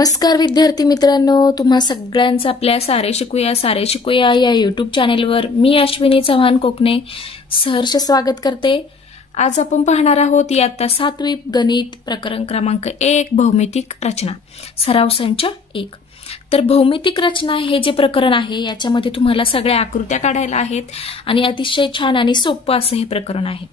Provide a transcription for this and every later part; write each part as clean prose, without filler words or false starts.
नमस्कार विद्यार्थी मित्रांनो, तुम्हा सगळ्यांचं आपल्या सारे शिकूया या यूट्यूब चॅनेलवर मी अश्विनी चव्हाण कोकणे सहर्ष स्वागत करते। आज आपण पाहणार आहोत इयत्ता 7वी गणित प्रकरण क्रमांक 1 भौमितिक रचना सराव संच 1। तर भौमितिक रचना हे जे प्रकरण आहे याच्यामध्ये तुम्हाला सगळ्या आकृत्या काढायला आहेत आणि अतिशय छान आणि सोपं असं हे प्रकरण आहे।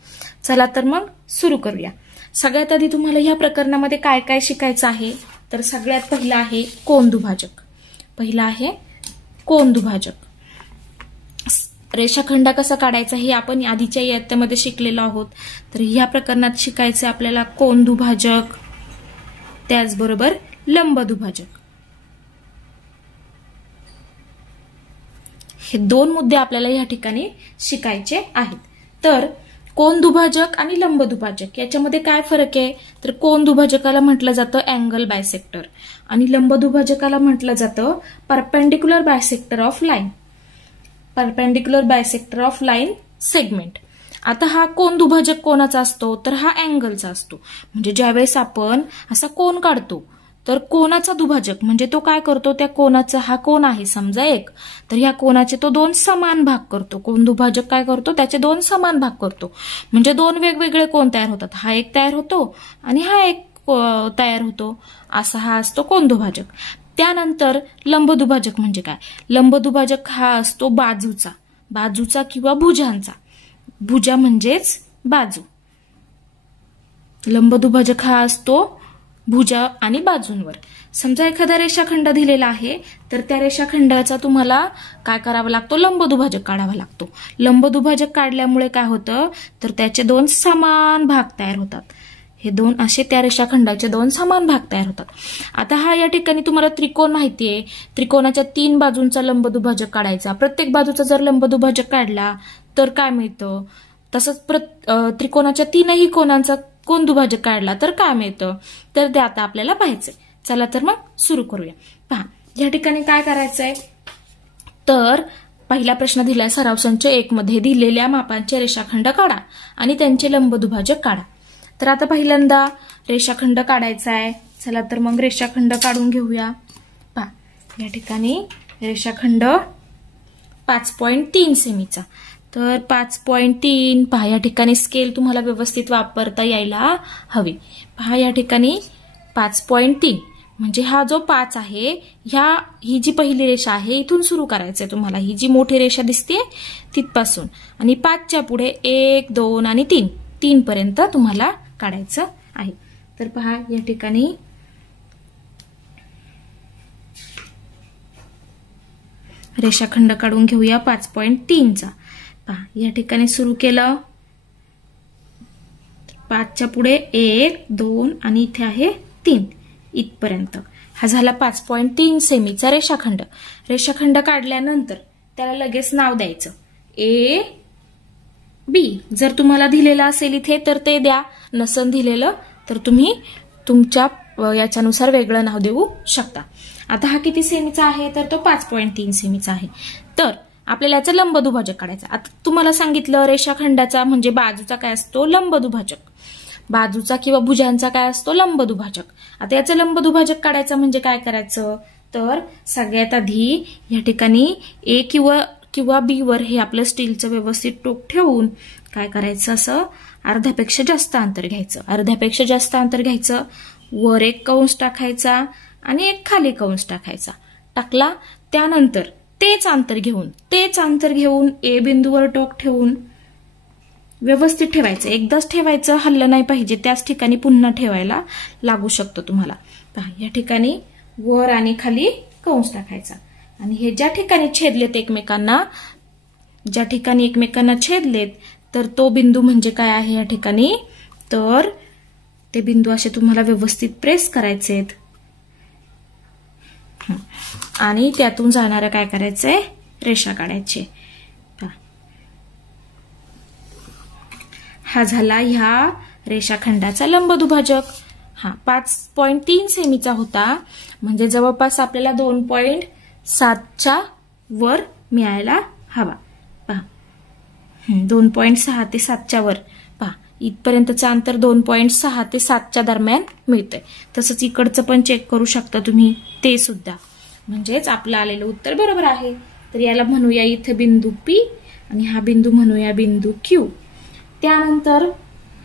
चला तर मग सुरू करूया। सगळ्यात आधी तुम्हाला या प्रकरणामध्ये काय काय शिकायचं आहे तर सगळ्यात पहिला आहे कोन दुभाजक। पहिला आहे कोन दुभाजक। रेषाखंड कसा काढायचा हे आपण आधीच्या इयत्तेमध्ये शिकलेलो आहोत। तर या प्रकरणात शिकायचं आपल्याला कोन दुभाजक, त्याचबरोबर लंब दुभाजक। हे दोन मुद्दे आपल्याला या ठिकाणी शिकायचे आहेत। तर कोन दुभाजक आणि लंब दुभाजक याच्यामध्ये काय फरक आहे तर कोन दुभाजकाला म्हटलं जातं अँगल बायसेक्टर आणि लंब दुभाजकाला म्हटलं जातं perpendicular bisector of line, perpendicular bisector of line segment. आता हा कोन दुभाजक कोणाचा असतो तर हा अँगलचा असतो। म्हणजे ज्यावेळेस आपण असा कोन काढतो तर कोनाचा दुभाजक म्हणजे तो काय करतो, त्या कोनाचा हा कोन आहे समजा एक, तर ह्या कोनाचे तो दोन समान भाग करतो। कोन दुभाजक काय करतो, त्याचे दोन समान भाग करतो। म्हणजे दोन वेगवेगळे कोन तयार होतात, हा एक तयार होतो आणि हा एक तयार होतो, असा हा असतो कोन दुभाजक। त्यानंतर लंब दुभाजक म्हणजे काय, लंब दुभाजक हा असतो बाजूचा किंवा भुजांचा। भुजा म्हणजेच बाजू। लंब दुभाजक हा असतो भुजा आणि बाजूंवर। समजा एखादा रेषाखंड दिलेला आहे तर त्या रेषाखंडाचा तुम्हाला काय करावा लागतो, लंब दुभाजक काढावा लागतो। लंब दुभाजक काढल्यामुळे काय होतं तर त्याचे दोन समान भाग तयार होतात। हे दोन असे त्या रेषाखंडाचे दोन समान भाग तयार होतात। आता हा या ठिकाणी तुम्हाला त्रिकोण माहितीये, त्रिकोणाच्या 3 बाजूंचा लंब दुभाजक काढायचा। प्रत्येक बाजूचा जर लंब दुभाजक काढला तर काय मिळतं, तसंच त्रिकोणाच्या 3ही कोनांचा कोन दुभाजक काढला तर काय मिळतं तर ते आता आपल्याला पाहायचंय। चला तर मग सुरू करूया। पहा या ठिकाणी काय करायचंय तर पहिला प्रश्न दिलाय सराव संच 1 मध्ये दिलेल्या मापांचे रेषाखंड काढा आणि त्यांचे लंब दुभाजक काढा। तर आता पहिल्यांदा रेषाखंड काढायचा आहे। चला तर मग रेषाखंड काढून घेऊया। पहा या ठिकाणी रेषाखंड 5.3 सेमीचा, तर 5.3 पहा या ठिकाणी स्केल तुम्हाला व्यवस्थित वापरता यायला हवी। पहा या ठिकाणी 5.3 म्हणजे हा जो 5 आहे ही जी पहिली रेषा आहे इथून सुरू करायचंय तुम्हाला। ही जी मोठी रेषा दिसते तिथपासून आणि 5च्या पुढे 1, 2 आणि 3 पर्यंत तुम्हाला काढायचं आहे। तर पहा या ठिकाणी रेषाखंड काढून घेऊया 5.3 चा। पहा या ठिकाणी सुरू केलं, 5च्या पुढे 1, 2 आणि इथे आहे 3 इथपर्यंत। हा झाला 5.3 सेमीचा रेषाखंड। रेषाखंड काढल्यानंतर त्याला लगेच नाव द्यायचं ए बी। जर तुम्हाला दिलेलं असेल इथे तर ते द्या, नसन दिलेलं तर तुम्ही तुमच्या याच्यानुसार वेगळं नाव देऊ शकता। आता हा किती सेमीचा आहे तर तो 5.3 सेमीचा आहे। तर आपल्याला याचं लंब दुभाजक काढायचं। आता तुम्हाला सांगितलं रेषाखंडाचा म्हणजे बाजूचा काय असतो, लंब दुभाजक। बाजूचा किंवा भुजांचा काय असतो, लंब दुभाजक। आता याचं लंब दुभाजक काढायचं म्हणजे काय करायचं तर सगळ्यात आधी या ठिकाणी ए किंवा बी वर हे आपलं स्टीलचं व्यवस्थित टोक ठेवून काय करायचं, असं अर्ध्यापेक्षा जास्त अंतर घ्यायचं। अर्ध्यापेक्षा जास्त अंतर घ्यायचं, वर एक कंस टाकायचा आणि एक खाली कंस टाकायचा। टाकला त्यानंतर तेच अंतर घेऊन ए बिंदूवर टोक ठेवून व्यवस्थित ठेवायचं। एकदाच ठेवायचं, हल्लं नाही पाहिजे, त्याच ठिकाणी पुन्हा ठेवायला लागू शकतो तुम्हाला। पहा या ठिकाणी वर आणि खाली कंस टाकायचा आणि हे ज्या ठिकाणी एकमेकांना छेदलेत तर तो बिंदू म्हणजे काय आहे या ठिकाणी तर ते बिंदू असे तुम्हाला व्यवस्थित प्रेस करायचेत आणि त्यातून जाणाऱ्या काय करायचंय रेषा काढायची। हा झाला ह्या रेषाखंडाचा लंब दुभाजक। हा 5.3 सेमीचा होता म्हणजे जवळपास आपल्याला 2.7च्या वर मिळायला हवा। पहा 2.6 ते 7च्या वर। पहा इथपर्यंतचं अंतर 2.6 ते 7च्या दरम्यान मिळतंय. तसंच इकडचं पण चेक करू शकता तुम्ही ते सुद्धा. म्हणजेच आपलं आलेलं उत्तर बरोबर आहे. तर याला म्हणूया इथे बिंदू P आणि हा बिंदू म्हणूया बिंदू Q. त्यानंतर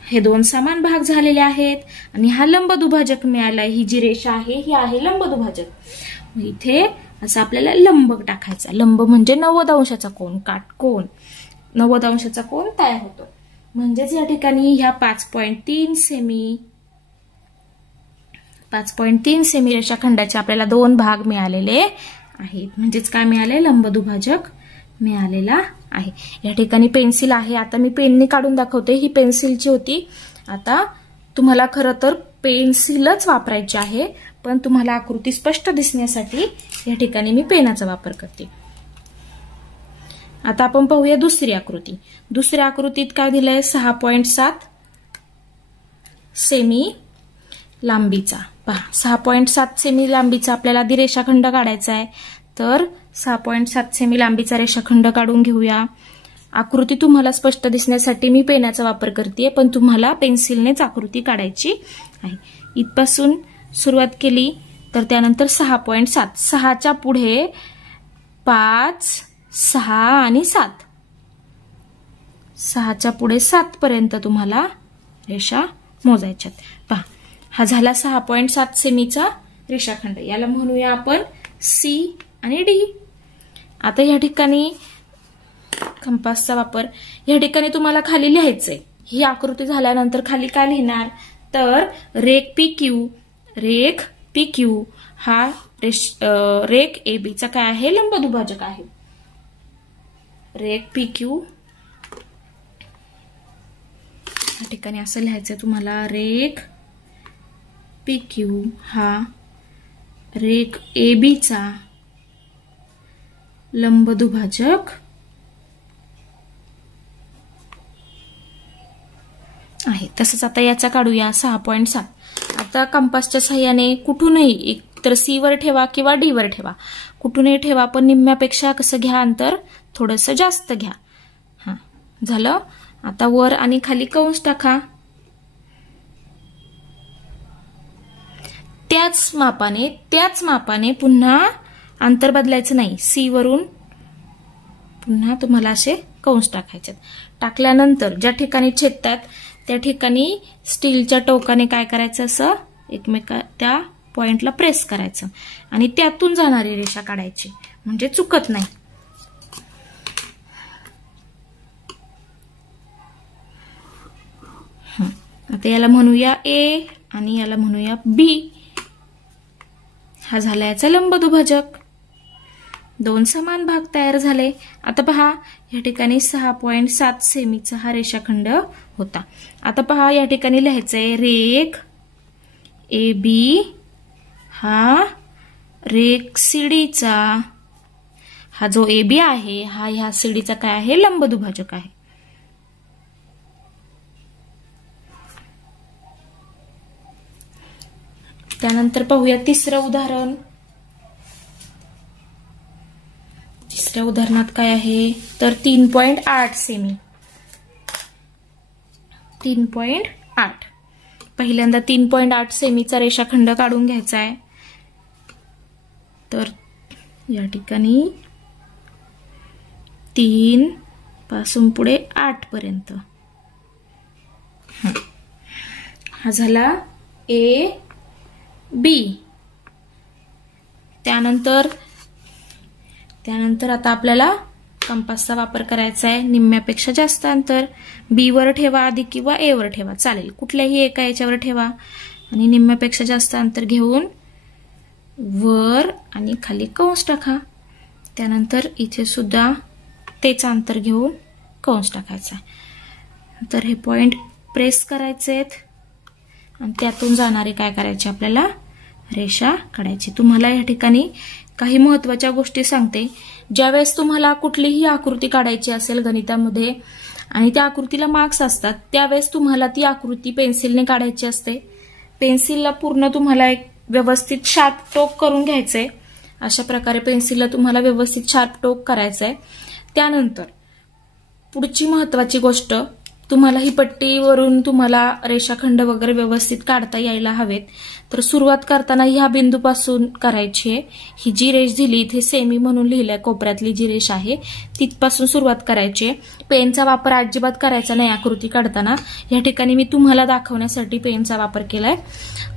हे दोन समान भाग झालेले आहेत आणि हा लंबदुभाजक मिळालाय. ही जी रेषा आहे ही आहे लंबदुभाजक. इथे असं आपल्याला लंब टाकायचा. लंब म्हणजे 90 अंशाचा कोन, काटकोन 90 अंशाचा कोन तयार होतो. म्हणजेच या ठिकाणी ह्या 5.3 सेमी रेषाखंडाचे आपल्याला 2 भाग मिळालेले आहेत. म्हणजेच काय मिळाले? लंबदुभाजक मिळालेला आहे. या ठिकाणी पेन्सिल आहे. आता मी पेनने काढून दाखवते. ही पेन्सिलची होती. आता तुम्हाला खरं तर पेन्सिलच वापरायची आहे, पण तुम्हाला आकृती स्पष्ट दिसण्यासाठी या ठिकाणी मी पेनाचा वापर करते. आता आपण पाहूया दुसरी आकृती. दुसऱ्या आकृतीत काय दिलंय? 6.7 सेमी लांबीचा. पहा, 6.7 सेमी लांबीचा आपल्याला रेषाखंड काढायचा आहे. तर 6.7 सेमी लांबीचा रेषाखंड काढून घेऊया. आकृती तुम्हाला स्पष्ट दिसण्यासाठी मी पेनाचा वापर करते, पण तुम्हाला पेन्सिलनेच आकृती काढायची आहे. इथपासून सुरुवात केली तर त्यानंतर 6.7, 6च्या पुढे 5, 6 आणि 7, 6च्या पुढे 7 पर्यंत तुम्हाला रेषा मोजायच्यात. पहा, हा झाला 6.7 सेमीचा रेषाखंड. याला म्हणूया आपण C आणि D. आता या ठिकाणी कंपासचा वापर, या ठिकाणी तुम्हाला खाली लिहायचंय. ही आकृती झाल्यानंतर खाली काय लिहिणार? तर रेख PQ हा रेख AB चा काय आहे? लंबदुभाजक आहे. रेख PQ या ठिकाणी असं लिहायचंय तुम्हाला. रेख PQ हा रेख AB चा लंबदुभाजक आहे. तसंच आता याचा काढूया 6.7. आता कंपासच्या सहाय्याने कुठूनही एक तर C वर ठेवा किंवा D वर ठेवा, कुठूनही ठेवा, पण निम्म्यापेक्षा कसं घ्या? अंतर थोडंसं जास्त घ्या. हा, झालं. आता वर आणि खाली कंस टाका. त्याच मापाने पुन्हा अंतर बदलायचं नाही. C वरून पुन्हा तुम्हाला असे कंस टाकायचे. टाकल्यानंतर ज्या ठिकाणी छेदतात त्या ठिकाणी स्टीलच्या टोकाने काय करायचं? असं त्या पॉइंटला प्रेस करायचं आणि त्यातून जाणारी रेषा काढायची, म्हणजे चुकत नाही. आता याला म्हणूया A आणि याला म्हणूया B. हा झाला याचा लंबदुभाजक. 2 समान भाग तयार झाले. आता पहा, या ठिकाणी 6.7 सेमीचा हा रेषाखंड होता. आता पहा, या ठिकाणी लिहायचंय रेख AB हा रेख CD चा, हा जो AB आहे हा ह्या CD चा काय आहे? लंबदुभाजक आहे. त्यानंतर पाहूया तिसरं उदाहरण. तिसऱ्या उदाहरणात काय आहे? तर 3.8 सेमी. 3.8. पहिल्यांदा 3.8 सेमीचा रेषाखंड काढून घ्यायचा आहे. तर या ठिकाणी 3 पासून पुढे 8 पर्यंत. हा झाला A B. त्यानंतर आता आपल्याला कंपासचा वापर करायचा आहे. निम्म्यापेक्षा जास्त अंतर B वर ठेवा आधी किंवा A वर ठेवा, चालेल. कुठल्याही एका याच्यावर ठेवा आणि निम्म्यापेक्षा जास्त अंतर घेऊन वर आणि खाली कंस टाका. त्यानंतर इथे सुद्धा तेच अंतर घेऊन कंस टाकायचा. तर हे पॉइंट प्रेस करायचे आणि त्यातून जाणारे काय करायचे? आपल्याला रेषा काढायची. तुम्हाला या ठिकाणी काही महत्त्वाच्या गोष्टी सांगते. ज्यावेळेस तुम्हाला कुठलीही आकृती काढायची असेल गणितामध्ये आणि त्या आकृतीला मार्क्स असतात, त्यावेळेस तुम्हाला ती आकृती पेन्सिलने काढायची असते. पेन्सिलला पूर्ण तुम्हाला एक व्यवस्थित शार्प टोक करून घ्यायचंय. अशा प्रकारे पेन्सिलला तुम्हाला व्यवस्थित शार्प टोक करायचंय. त्यानंतर पुढची महत्त्वाची गोष्ट, तुम्हाला ही पट्टीवरून तुम्हाला रेषाखंड वगैरे व्यवस्थित काढता यायला हवेत. तर सुरुवात करताना ह्या बिंदूपासून करायची आहे. ही जी रेष दिली इथे सेमी म्हणून लिहिलंय, कोपऱ्यातली जी रेष आहे तिथपासून सुरुवात करायची आहे. पेनचा वापर अजिबात करायचा नाही आकृती काढताना. या ठिकाणी मी तुम्हाला दाखवण्यासाठी पेनचा वापर केलाय.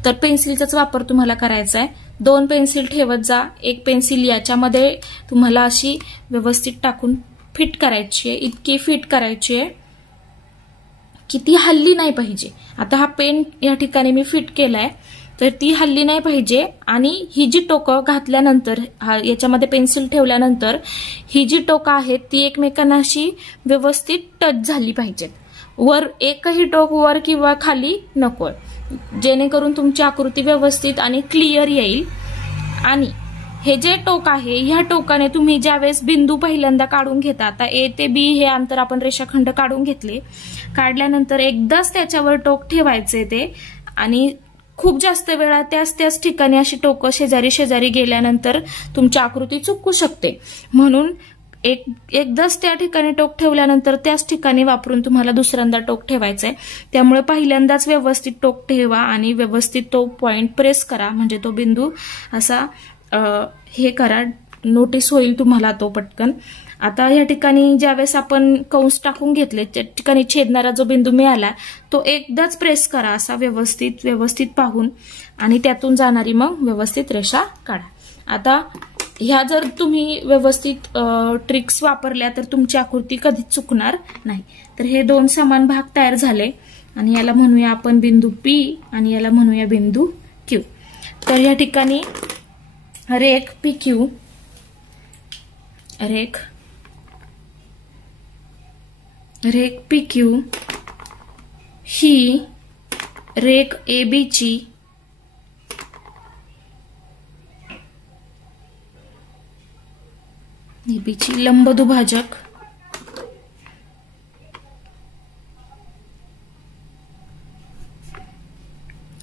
तर पेन्सिलचाच वापर तुम्हाला करायचा आहे. 2 पेन्सिल ठेवत जा. एक पेन्सिल याच्यामध्ये तुम्हाला अशी व्यवस्थित टाकून फिट करायची आहे. इतकी फिट करायची आहे की ती हल्ली नाही पाहिजे. आता हा पेन या ठिकाणी मी फिट केलाय, तर ती हल्ली नाही पाहिजे. आणि ही जी टोकं घातल्यानंतर, याच्यामध्ये पेन्सिल ठेवल्यानंतर ही जी टोकं आहेत ती एकमेकांना अशी व्यवस्थित टच झाली पाहिजेत. वर एकही टोक वर किंवा खाली नकोय, जेणेकरून तुमची आकृती व्यवस्थित आणि क्लिअर येईल. आणि हे जे टोक आहे, ह्या टोकाने तुम्ही ज्यावेळेस बिंदू पहिल्यांदा काढून घेता, आता ए ते बी हे अंतर आपण रेषाखंड काढून घेतले, काढल्यानंतर एकदाच त्याच्यावर टोक ठेवायचे ते, आणि खूप जास्त वेळा त्याच ठिकाणी अशी टोकं शेजारी शेजारी गेल्यानंतर तुमची आकृती चुकू शकते. म्हणून एकदाच त्या ठिकाणी टोक ठेवल्यानंतर त्याच ठिकाणी वापरून तुम्हाला दुसऱ्यांदा टोक ठेवायचंय. त्यामुळे पहिल्यांदाच व्यवस्थित टोक ठेवा आणि व्यवस्थित तो पॉइंट प्रेस करा, म्हणजे तो बिंदू असा हे करा, नोटीस होईल तुम्हाला तो पटकन. आता या ठिकाणी ज्यावेळेस आपण कंस टाकून घेतले, त्या ठिकाणी छेदणारा जो बिंदू मिळाला तो एकदाच प्रेस करा असा व्यवस्थित पाहून, आणि त्यातून जाणारी मग व्यवस्थित रेषा काढा. आता ह्या जर तुम्ही व्यवस्थित ट्रिक्स वापरल्या तर तुमची आकृती कधीच चुकणार नाही. तर हे 2 समान भाग तयार झाले, आणि याला म्हणूया आपण बिंदू P आणि याला म्हणूया बिंदू Q. तर या ठिकाणी रेख PQ, रेख PQ ही रेख AB ची लंबदुभाजक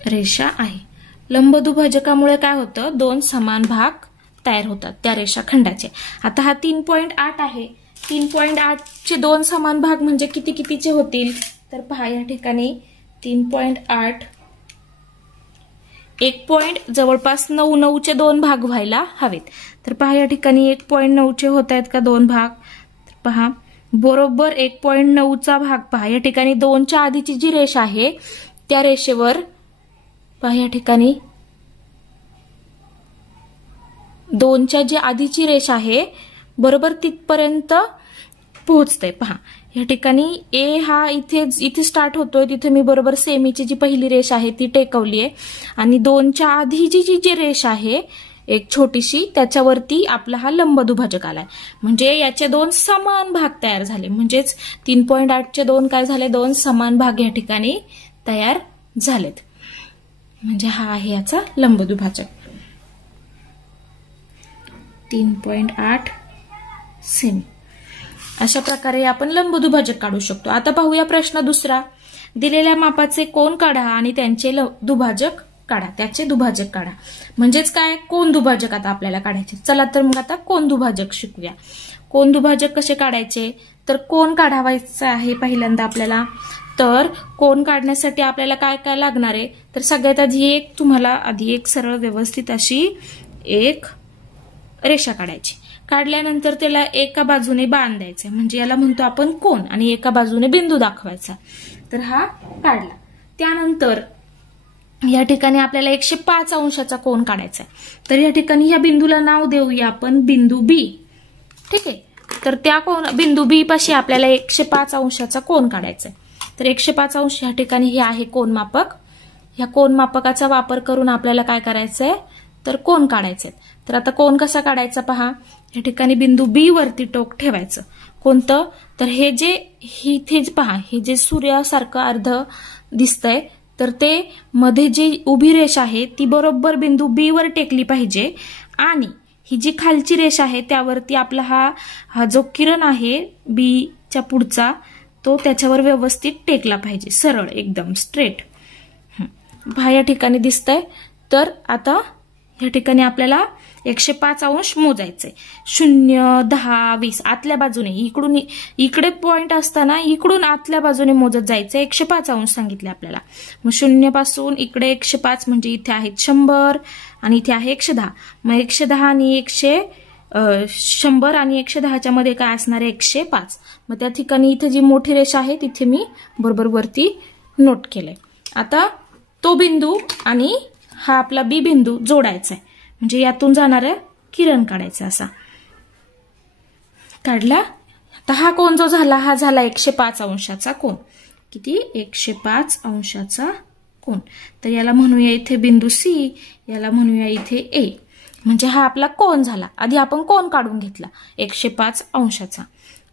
रेषा आहे. लंबदुभाजकामुळे काय होतं, 2 समान भाग तयार होतात त्या रेषाखंडाचे. आता हा 3.8 आहे. 3.8 चे 2 समान भाग म्हणजे कितीचे होतील, तर पहा या ठिकाणी 3.8 1 पॉइंट जवळपास 9 चे 2 भाग व्हायला हवेत. तर पहा या ठिकाणी 1.9 चे होत आहेत का 2 भाग. तर पहा बरोबर 1.9 चा भाग पहा या ठिकाणी 2 च्या आधीची जी रेष आहे त्या रेषेवर पहा या ठिकाणी 2 च्या जी आधीची रेष आहे बरोबर तिथपर्यंत पोहोचते. पहा या ठिकाणी ए हा इथे स्टार्ट होतोय, तिथे मी बरोबर सेमीची जी पहिली रेष आहे ती टेकवली आहे, आणि 2 च्या आधीची जी रेष आहे एक छोटीशी त्याच्यावरती आपला हा लंबदुभाजक आलाय. म्हणजे याचे 2 समान भाग तयार झाले. म्हणजेच 3.8 चे 2 काय झाले, 2 समान भाग या ठिकाणी तयार झालेत. म्हणजे हा आहे याचा लंबदुभाजक. 3.8 सेमी. अशा प्रकारे आपण लंबदुभाजक काढू शकतो. आता पाहूया प्रश्न दुसरा. दिलेल्या मापाचे कोन काढा आणि त्यांचे दुभाजक काढा, त्याचे दुभाजक काढा. म्हणजेच काय, कोन दुभाजक आता आपल्याला काढायचे. चला तर मग आता कोन दुभाजक शिकूया. कोन दुभाजक कसे काढायचे, तर कोन काढावायचा आहे पहिल्यांदा आपल्याला. तर कोन काढण्यासाठी आपल्याला काय काय लागणार आहे, तर सगळ्यात आधी एक सरळ व्यवस्थित अशी एक रेषा काढायची. काढल्यानंतर त्याला एका बाजूने बांधायचं, म्हणजे याला म्हणतो आपण कोन, आणि एका बाजूने बिंदू दाखवायचा. तर हा काढला. त्यानंतर या ठिकाणी आपल्याला 105 अंशाचा कोन काढायचा आहे. तर या ठिकाणी या बिंदूला नाव देऊया आपण बिंदू B. ठीक आहे. तर त्या बिंदू B पाशी आपल्याला 105 अंशाचा कोन काढायचा आहे. तर 105 अंश या ठिकाणी हे आहे कोनमापक. या कोनमापकाचा वापर करून आपल्याला काय करायचंय, तर कोन काढायचे. तर आता कोन कसा काढायचा पहा. या ठिकाणी बिंदू B वरती टोक ठेवायचं. कोणतं, तर हे इथे पहा, हे जे सूर्यासारखं अर्ध दिसतंय, तर ते मध्ये जी उभी रेष आहे ती बरोबर बिंदू B वर टेकली पाहिजे, आणि ही जी खालची रेष आहे त्यावरती आपला हा जो किरण आहे B च्या पुढचा तो त्याच्यावर व्यवस्थित टेकला पाहिजे, सरळ एकदम स्ट्रेट. पहा या ठिकाणी दिसतंय. तर आता या ठिकाणी आपल्याला 105 अंश मोजायचंय. 0, 10, 20 आतल्या बाजूने इकडून इकडे पॉइंट असताना इकडून आतल्या बाजूने मोजत जायचं. 105 अंश सांगितले आपल्याला. मग 0 पासून इकडे 105 म्हणजे इथे आहेत 100 आणि इथे आहे 110. मग 110 आणि 100 आणि 110च्या मध्ये काय असणार आहे 105. मग त्या ठिकाणी इथे जी मोठी रेषा आहे तिथे मी बरोबर वरती नोट केलंय. आता तो बिंदू आणि हा आपला बी बिंदू जोडायचा आहे. म्हणजे यातून जाणारं किरण काढायचं. असा काढला. आता हा कोण जो झाला हा झाला 105 अंशाचा कोण. किती 105 अंशाचा कोण. तर याला म्हणूया इथे बिंदू सी, याला म्हणूया इथे ए. म्हणजे हा आपला कोण झाला. आधी आपण कोण काढून घेतला 105 अंशाचा.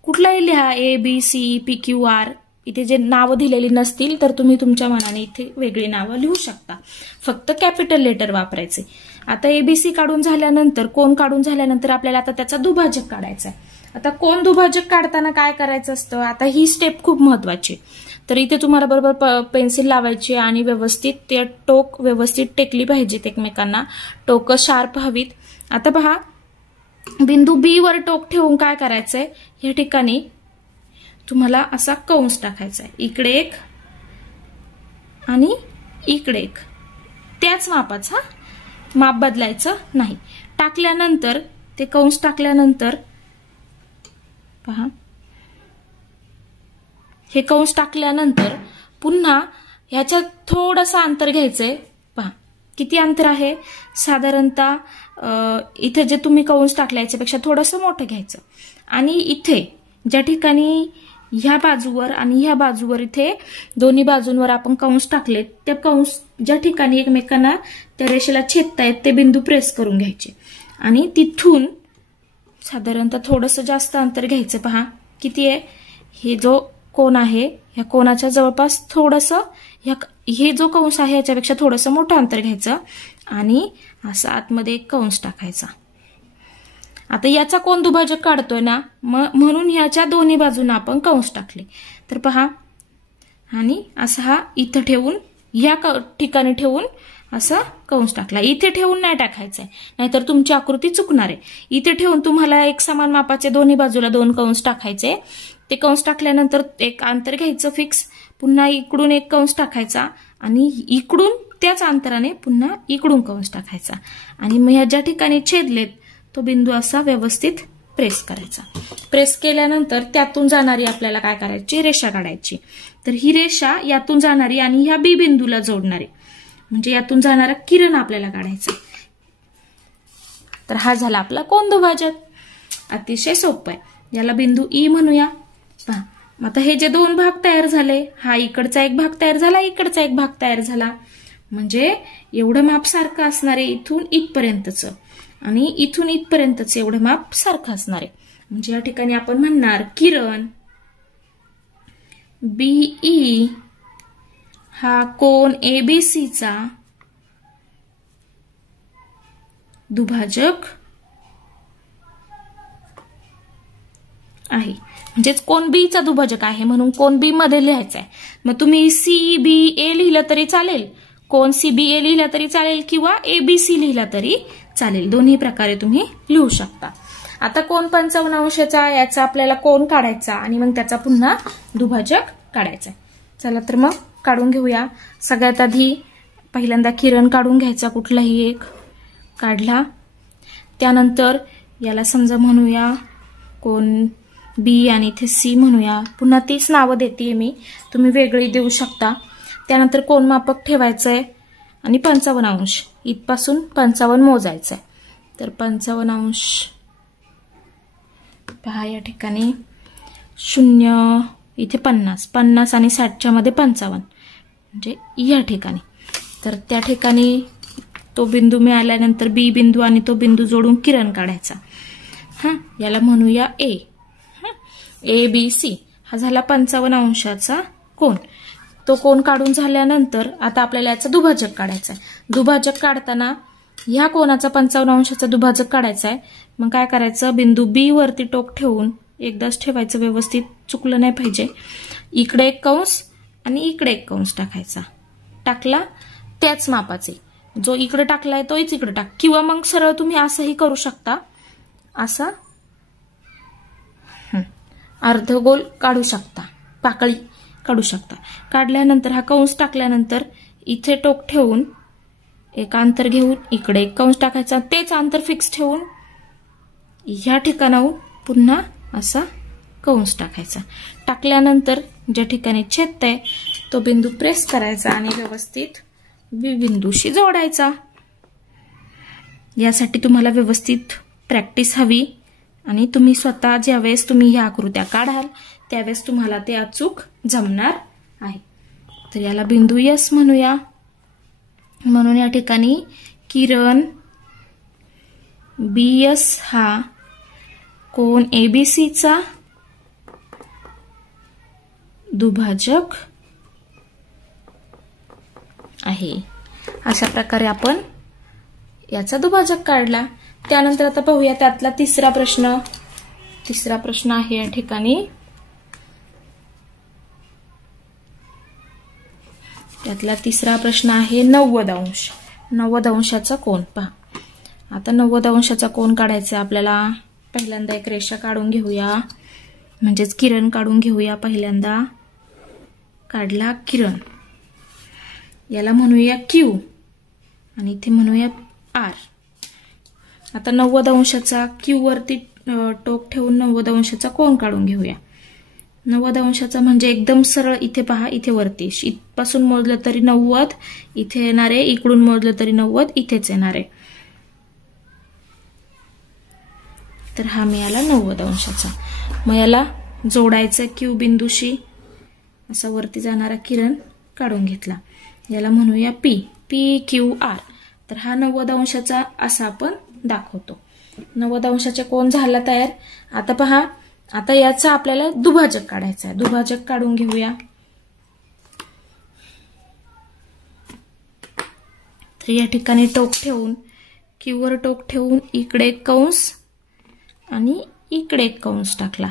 कुठलाही लिहा A B C P Q R. इथे जे नावं दिलेली नसतील तर तुम्ही तुमच्या मनाने इथे वेगळी नावं लिहू शकता. फक्त कॅपिटल लेटर वापरायचे. आता एबीसी काढून झाल्यानंतर कोण काढून झाल्यानंतर आपल्याला आता त्याचा दुभाजक काढायचा आहे. आता कोण दुभाजक काढताना काय करायचं असतं. आता ही स्टेप खूप महत्वाची. तर इथे तुम्हाला बरोबर पेन्सिल लावायची आणि व्यवस्थित ते टोक व्यवस्थित टेकली पाहिजेत एकमेकांना. टोक शार्प हवीत. आता पहा बिंदू बी वर टोक ठेवून काय करायचंय. या ठिकाणी तुम्हाला असा कंस टाकायचा आहे. इकडे एक आणि इकडे एक. त्याच मापाचा, माप बदलायचं नाही. टाकल्यानंतर ते कंस टाकल्यानंतर पहा हे कंस टाकल्यानंतर पुन्हा ह्याच्यात थोडंसं अंतर घ्यायचंय. पहा किती अंतर आहे. साधारणतः इथे जे तुम्ही कंस टाकल्या याच्यापेक्षा थोडंसं मोठं घ्यायचं. आणि इथे ज्या ठिकाणी ह्या बाजूवर आणि ह्या बाजूवर इथे दोन्ही बाजूंवर आपण कंस टाकले त्या कंस ज्या ठिकाणी एकमेकांना त्या रेषेला छेदतायत ते बिंदू प्रेस करून घ्यायचे. आणि तिथून साधारणतः थोडंसं जास्त अंतर घ्यायचं. पहा किती आहे. हे जो कोण आहे ह्या कोणाच्या जवळपास थोडंसं हे जो कंस आहे याच्यापेक्षा थोडंसं मोठं अंतर घ्यायचं आणि असं आतमध्ये एक कंस टाकायचा. आता याचा कोण दुभाजक काढतोय ना म्हणून ह्याच्या दोन्ही बाजूंना आपण कंस टाकले. तर पहा आणि असा हा इथं ठेवून या ठिकाणी ठेवून असा कंस टाकला. इथे ठेवून नाही टाकायचंय नाहीतर तुमची आकृती चुकणार आहे. इथे ठेवून तुम्हाला एक समान मापाचे दोन्ही बाजूला 2 कंस टाकायचे. ते कंस टाकल्यानंतर एक अंतर घ्यायचं फिक्स. पुन्हा इकडून एक कंस टाकायचा आणि इकडून त्याच अंतराने पुन्हा इकडून कंस टाकायचा. आणि मग ह्या ज्या ठिकाणी छेदलेत तो बिंदू असा व्यवस्थित प्रेस करायचा. प्रेस केल्यानंतर त्यातून जाणारी आपल्याला काय करायची रेषा काढायची. तर ही रेषा यातून जाणारी आणि ह्या बी बिंदूला जोडणारी म्हणजे यातून जाणारा किरण आपल्याला काढायचा. तर हा झाला आपला कोन दुभाजक. अतिशय सोपं आहे. याला बिंदू ई म्हणूया. पहा आता हे जे 2 भाग तयार झाले हा इकडचा एक भाग तयार झाला इकडचा एक भाग तयार झाला. म्हणजे एवढं माप सारखं असणार आहे इथून इथपर्यंतचं आणि इथून इथपर्यंतच एवढं माप सारखं असणार आहे. म्हणजे या ठिकाणी आपण म्हणणार किरण बीई हा कोन एबीसीचा दुभाजक आहे. म्हणजेच कोन बी चा दुभाजक आहे म्हणून कोन बी मध्ये लिहायचा आहे. मग तुम्ही CBA लिहिलं तरी चालेल, कोन CBA लिहिला तरी चालेल किंवा ABC लिहिला तरी चालेल. दोन्ही प्रकारे तुम्ही लिहू शकता. आता कोन 55 अंशाचा याचा आपल्याला कोन काढायचा आणि मग त्याचा पुन्हा दुभाजक काढायचा. चला तर मग काढून घेऊया. सगळ्यात आधी पहिल्यांदा किरण काढून घ्यायचा. कुठलाही एक काढला. त्यानंतर याला समजा म्हणूया कोन बी आणि इथे सी म्हणूया. पुन्हा तीच नावं देते मी, तुम्ही वेगळी देऊ शकता. त्यानंतर कोन मापक ठेवायचंय आणि 55 अंश इथपासून 55 मोजायचंय. तर 55 अंश पहा या ठिकाणी 0 इथे 50 आणि 60च्या मध्ये 55 म्हणजे या ठिकाणी. तर त्या ठिकाणी तो बिंदू मिळाल्यानंतर बी बिंदू आणि तो बिंदू जोडून किरण काढायचा. याला म्हणूया ए. ABC हा झाला 55 अंशाचा कोन. तो कोन काढून झाल्यानंतर आता आपल्याला याचा दुभाजक काढायचा आहे. दुभाजक काढताना ह्या कोनाचा 55 अंशाचा दुभाजक काढायचा आहे. मग काय करायचं बिंदू बी वरती टोक ठेवून एकदाच ठेवायचं व्यवस्थित चुकलं नाही पाहिजे. इकडे एक कंस आणि इकडे एक कंस टाकायचा. टाकला त्याच मापाचे जो इकडे टाकलाय तोच इकडे टाक, किंवा मग सरळ तुम्ही असंही करू शकता. असा अर्धगोल काढू शकता, पाकळी काढू शकता. काढल्यानंतर हा कंस टाकल्यानंतर इथे टोक ठेवून एक अंतर घेऊन इकडे एक कंस टाकायचा, तेच अंतर फिक्स ठेवून ह्या ठिकाणाहून पुन्हा असा कंस टाकायचा. टाकल्यानंतर ज्या ठिकाणी छेदतंय तो बिंदू प्रेस करायचा आणि व्यवस्थित बी बिंदूशी जोडायचा. यासाठी तुम्हाला व्यवस्थित प्रॅक्टिस हवी आणि तुम्ही स्वतः ज्यावेळेस तुम्ही ह्या आकृत्या काढाल त्यावेळेस तुम्हाला ते अचूक जमणार आहे. तर याला बिंदू S म्हणूया. म्हणून या ठिकाणी किरण BS हा कोन ABCचा दुभाजक आहे. अशा प्रकारे आपण याचा दुभाजक काढला. त्यानंतर आता पाहूया त्यातला तिसरा प्रश्न. तिसरा प्रश्न आहे या ठिकाणी, त्यातला तिसरा प्रश्न आहे 90 अंश. 90 अंशाचा कोन पहा. आता 90 अंशाचा कोन काढायचा आपल्याला. पहिल्यांदा एक रेषा काढून घेऊया, म्हणजेच किरण काढून घेऊया. पहिल्यांदा काढला किरण, याला म्हणूया Q आणि इथे म्हणूया R. आता 90 अंशाचा Q वरती टोक ठेवून 90 अंशाचा कोन काढून घेऊया. 90 अंशाचा म्हणजे एकदम सरळ इथे पहा, इथे वरती इथपासून मोजलं तरी 90 इथे येणार आहे, इकडून मोजलं तरी 90 इथेच येणार आहे. तर हा मिळाला 90 अंशाचा. मग याला जोडायचं Q बिंदूशी. असा वरती जाणारा किरण काढून घेतला, याला म्हणूया PQR. तर हा 90 अंशाचा असा आपण दाखवतो. 90 अंशाचे कोन झाला तयार. आता पहा, आता याचा आपल्याला दुभाजक काढायचा आहे. दुभाजक काढून घेऊया. तर या ठिकाणी टोक ठेवून Q वर टोक ठेवून इकडे एक कंस आणि इकडे एक कंस टाकला.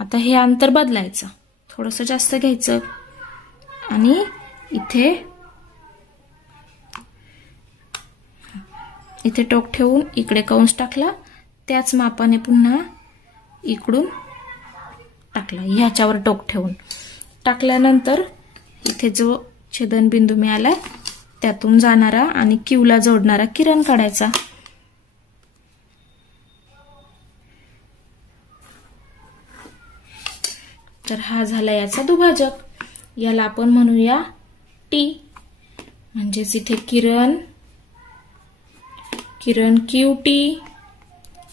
आता हे अंतर बदलायचं, थोडंसं जास्त घ्यायचं आणि इथे टोक ठेवून इकडे कंस टाकला, त्याच मापाने पुन्हा इकडून टाकला. ह्याच्यावर टोक ठेवून टाकल्यानंतर इथे जो छेदनबिंदू मिळाला त्यातून जाणारा आणि Q ला जोडणारा किरण काढायचा. तर हा झाला याचा दुभाजक. याला आपण म्हणूया T. म्हणजेच इथे किरण QT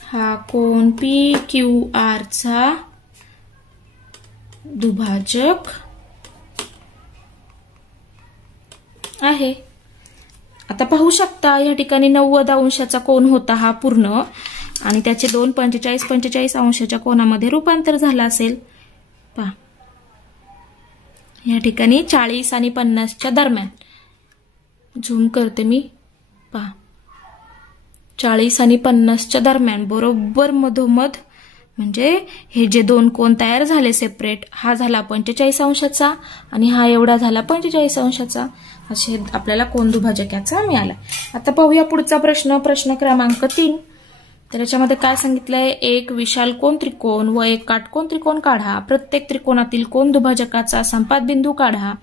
हा कोन PQR चा दुभाजक आहे. आता पाहू शकता या ठिकाणी 90 अंशाचा कोन होता हा पूर्ण, आणि त्याचे दोन 45 अंशाच्या कोनामध्ये रूपांतर झालं असेल. पहा, या ठिकाणी 40 आणि 50च्या दरम्यान झूम करते मी. पहा, 40 आणि 50च्या दरम्यान बरोबर मधोमध, म्हणजे हे जे दोन कोन तयार झाले सेपरेट, हा झाला 45 अंशाचा आणि हा एवढा झाला 45 अंशाचा. असे आपल्याला कोन दुभाजक याचा मिळाला. आता पाहूया पुढचा प्रश्न, प्रश्न क्रमांक 3. तर याच्यामध्ये काय सांगितलंय, एक विशाल कोन त्रिकोण व एक काटकोन त्रिकोण काढा. प्रत्येक त्रिकोणातील कोन दुभाजकाचा संपात बिंदू काढा.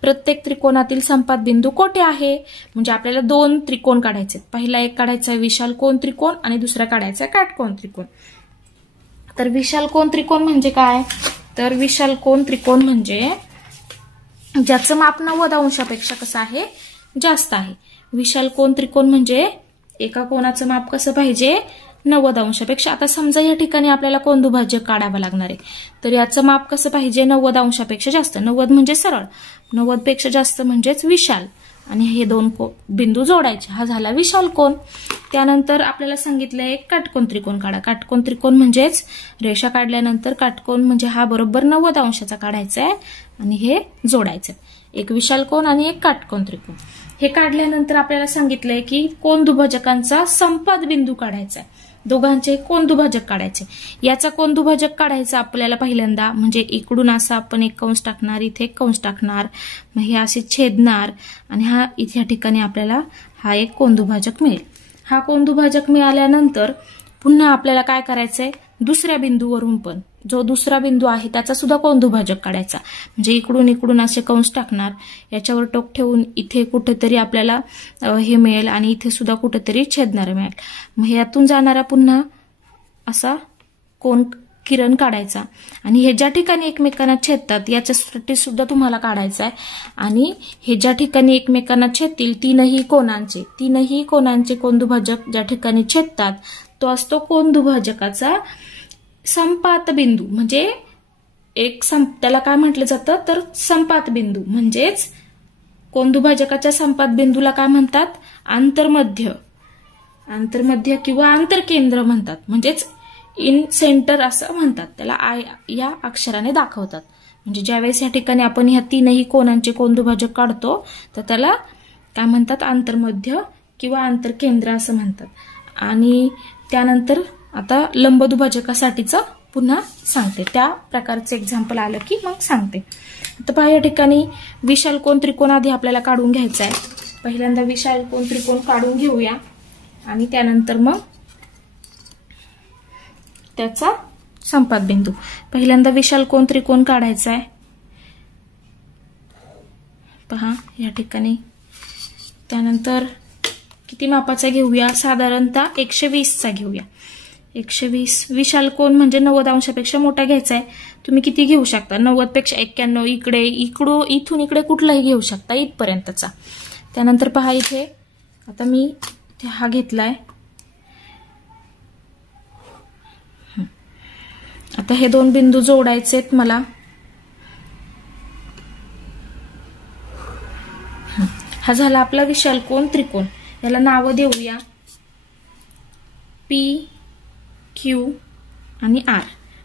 प्रत्येक त्रिकोणातील संपात बिंदू कोठे आहे? म्हणजे आपल्याला दोन त्रिकोण काढायचे. पहिला एक काढायचा विशाल कोन त्रिकोण आणि दुसरा काढायचा काटकोन त्रिकोण. तर विशाल कोन त्रिकोण म्हणजे काय? तर विशाल कोन त्रिकोण म्हणजे ज्याचं माप 90 अंशापेक्षा कसं आहे, जास्त आहे. विशाल कोन त्रिकोण म्हणजे एका कोनाचं माप कसं पाहिजे, 90 अंशापेक्षा. आता समजा या ठिकाणी आपल्याला कोन दुभाजक काढावं लागणार आहे, तर याचं माप कसं पाहिजे, 90 अंशापेक्षा जास्त. 90 म्हणजे सरळ, 90 पेक्षा जास्त म्हणजेच विशाल, आणि हे दोन बिंदू जोडायचे. हा झाला विशाल कोन. त्यानंतर आपल्याला सांगितलंय काटकोन त्रिकोण काढा. काटकोन त्रिकोण म्हणजेच रेषा काढल्यानंतर काटकोन म्हणजे हा बरोबर 90 अंशाचा काढायचा आहे आणि हे जोडायचं. एक विशाल कोन आणि एक काटकोन त्रिकोण. हे काढल्यानंतर आपल्याला सांगितलंय की कोन दुभाजकांचा संपात बिंदू काढायचा आहे, दोघांचे कोन दुभाजक काढायचे। याचा कोन दुभाजक काढायचा आपल्याला पहिल्यांदा, म्हणजे इकडून असा आपण एक कंस टाकणार, इथे एक कंस टाकणार, मग हे असे छेदणार आणि हा इथे या ठिकाणी आपल्याला हा एक कोन दुभाजक मिळेल। हा कोन दुभाजक मिळाल्यानंतर पुन्हा आपल्याला काय करायचंय, दुसऱ्या बिंदूवरून पण जो दुसरा बिंदू आहे त्याचा सुद्धा कोन दुभाजक काढायचा, म्हणजे इकडून असे कंस टाकणार, याच्यावर टोक ठेवून इथे कुठेतरी आपल्याला हे मिळेल आणि इथे सुद्धा कुठेतरी छेदणारं मिळेल। मग यातून जाणारा पुन्हा असा कोन किरण काढायचा आणि हे ज्या ठिकाणी एकमेकांना छेदतात याच्यासाठी सुद्धा तुम्हाला काढायचा आहे। आणि हे ज्या ठिकाणी एकमेकांना छेदतील तीनही कोनांचे कोन दुभाजक ज्या ठिकाणी छेदतात तो असतो कोन दुभाजकाचा संपात बिंदू, म्हणजे त्याला काय म्हटलं जातं तर संपात बिंदू, म्हणजेच कोन दुभाजकाच्या संपात बिंदूला काय म्हणतात, आंतरमध्य किंवा आंतरकेंद्र म्हणतात, म्हणजेच इन सेंटर असं म्हणतात त्याला, आय या अक्षराने दाखवतात। म्हणजे ज्यावेळेस या ठिकाणी आपण ह्या तीनही कोनांचे कोन दुभाजक काढतो तर त्याला काय म्हणतात, आंतरमध्य किंवा आंतरकेंद्र असं म्हणतात। आणि त्यानंतर आता लंब दुभाजकासाठीचं पुन्हा सांगते, त्या प्रकारचं एक्झाम्पल आलं की मग सांगते। आता पहा या ठिकाणी विशाल कोन त्रिकोण आधी आपल्याला काढून घ्यायचा आहे। पहिल्यांदा विशाल कोन त्रिकोण काढून घेऊया आणि त्यानंतर मग त्याचा संपात बिंदू। पहिल्यांदा विशाल कोन त्रिकोण काढायचा आहे, पहा या ठिकाणी। त्यानंतर किती मापाचा घेऊया, साधारणतः 120चा घेऊया। 120 विशाल कोन म्हणजे 90 अंशापेक्षा मोठा घ्यायचा आहे। तुम्ही किती घेऊ शकता, 90 पेक्षा 91, इथून इकडे कुठलाही घेऊ शकता, इथपर्यंतचा। त्यानंतर पहा इथे आता मी हा घेतलाय। आता हे दोन बिंदू जोडायचेत मला। हा झाला आपला विशाल कोन त्रिकोण, याला नाव देऊया P, Q आणि R।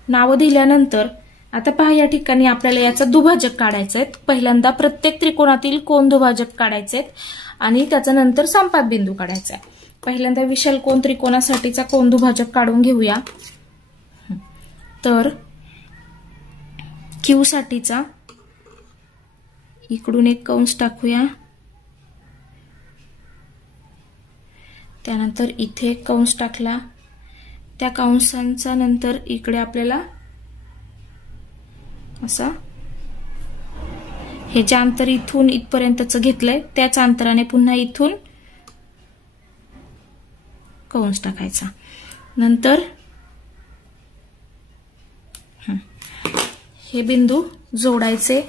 नाव दिल्यानंतर आता पहा या ठिकाणी आपल्याला याचा दुभाजक काढायचा आहे। पहिल्यांदा प्रत्येक त्रिकोणातील कोन दुभाजक काढायचे आणि त्याचा नंतर संपात बिंदू काढायचा आहे। पहिल्यांदा विशाल कोन त्रिकोणासाठीचा कोन दुभाजक काढून घेऊया। तर Q साठीचा इकडून एक कंस टाकूया, त्यानंतर इथे एक कंस टाकला, त्या कंसांचा नंतर इकडे आपल्याला असा हे जे अंतर इथून इथपर्यंतचं घेतलंय त्याच अंतराने पुन्हा इथून कंस टाकायचा। नंतर हे बिंदू जोडायचे।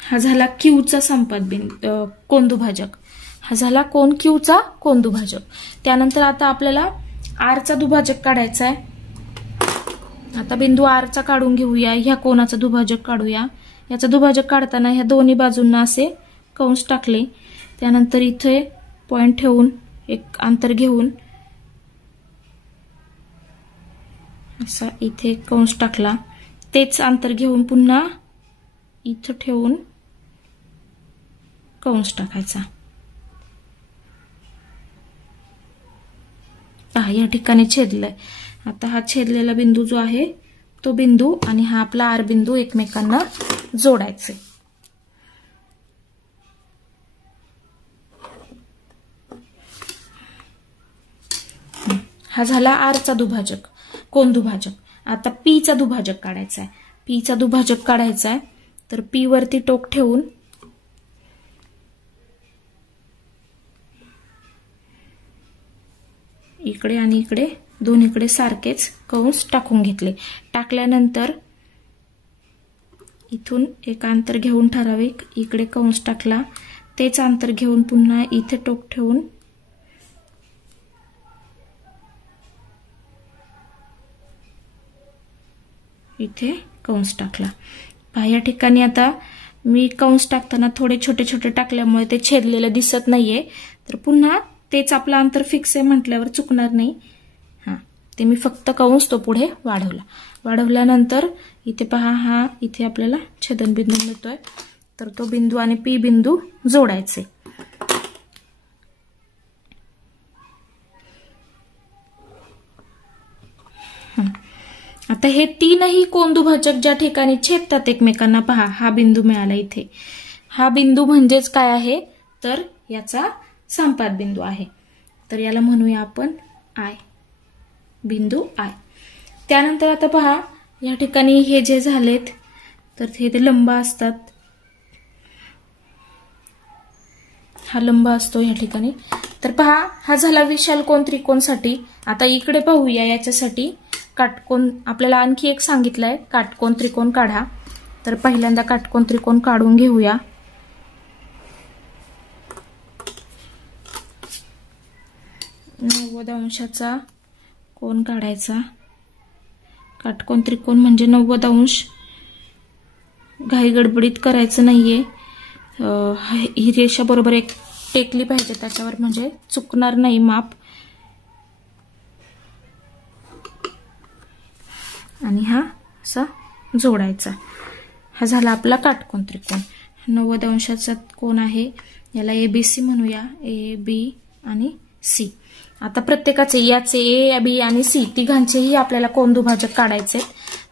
हा झाला क्यूचा संपात बिंदू कोन दुभाजक, हा झाला कोन क्यूचा कोन दुभाजक। त्यानंतर आता आपल्याला आरचा दुभाजक काढायचा आहे। आता बिंदू आरचा काढून घेऊया, ह्या कोनाचा दुभाजक काढूया। याचा दुभाजक काढताना ह्या दोन्ही बाजूंना असे कंस टाकले, त्यानंतर इथे पॉइंट ठेवून एक अंतर घेऊन असा इथे कंस टाकला, तेच अंतर घेऊन पुन्हा इथे ठेवून कंस टाकायचा। पहा या ठिकाणी छेदलंय। आता हा छेदलेला बिंदू जो आहे तो बिंदू आणि हा आपला आर बिंदू एकमेकांना जोडायचे। हा झाला आरचा दुभाजक कोन दुभाजक। आता पी चा दुभाजक काढायचा आहे। पी चा दुभाजक काढायचा आहे तर पी वरती टोक ठेवून इकडे आणि इकडे दोन्हीकडे सारखेच कंस टाकून घेतले। टाकल्यानंतर इथून एक अंतर घेऊन ठराविक इकडे कंस टाकला, तेच अंतर घेऊन पुन्हा इथे टोक ठेवून इथे कंस टाकला। पहा या ठिकाणी आता मी कंस टाकताना थोडे छोटे छोटे टाकल्यामुळे ते छेदलेलं दिसत नाहीये, तर पुन्हा तेच आपलं अंतर फिक्स आहे म्हटल्यावर चुकणार नाही। ते मी फक्त कंस तो पुढे वाढवल्यानंतर इथे पहा हा इथे आपल्याला छेदनबिंदू मिळतोय। तर तो बिंदू आणि पी बिंदू जोडायचे. आता हे तीनही कोनदुभाजक ज्या ठिकाणी छेदतात एकमेकांना, पहा हा बिंदू मिळाला इथे. हा बिंदू म्हणजेच काय आहे, तर याचा संपात बिंदू आहे. तर याला म्हणूया आपण आय, बिंदू आय. त्यानंतर आता पहा या ठिकाणी हे जे झालेत तर हे लंब असतात, हा लंब असतो या ठिकाणी. तर पहा हा झाला विशाल कोन त्रिकोणसाठी. आता इकडे पाहूया याच्यासाठी काटकोन आपल्याला आणखी एक सांगितलंय, काटकोन त्रिकोण काढा. तर पहिल्यांदा काटकोन त्रिकोण काढून घेऊया. नव्वद अंशाचा कोन काढायचा. काटकोन त्रिकोण म्हणजे 90 अंश. घाई गडबडीत करायचं नाहीये. ही रेषा बरोबर एक टेकली पाहिजे त्याच्यावर, म्हणजे चुकणार नाही माप. आणि हा असा जोडायचा. हा झाला आपला काटकोन त्रिकोण. 90 अंशाचा कोन आहे, याला ABC म्हणूया, A, B आणि C. आता प्रत्येकाचे याचे A, B आणि C तिघांचेही आपल्याला कोनदुभाजक काढायचे.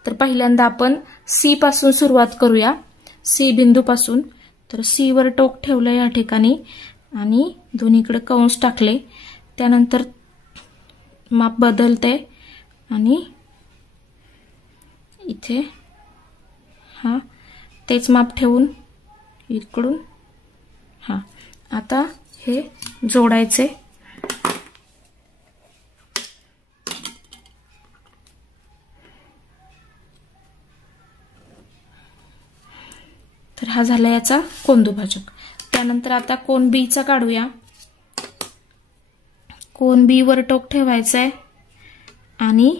तर पहिल्यांदा आपण C पासून सुरुवात करूया, C बिंदू पासून. तर C वर टोक ठेवलं या ठिकाणी आणि दोन्हीकडे कंस टाकले. त्यानंतर माप बदलते आणि इथे हा तेच माप ठेवून इकडून हा. आता हे जोडायचे. तर हा झाला याचा कोनदुभाजक. त्यानंतर आता कोन B चा काढूया. कोन B वर टोक ठेवायचा आहे आणि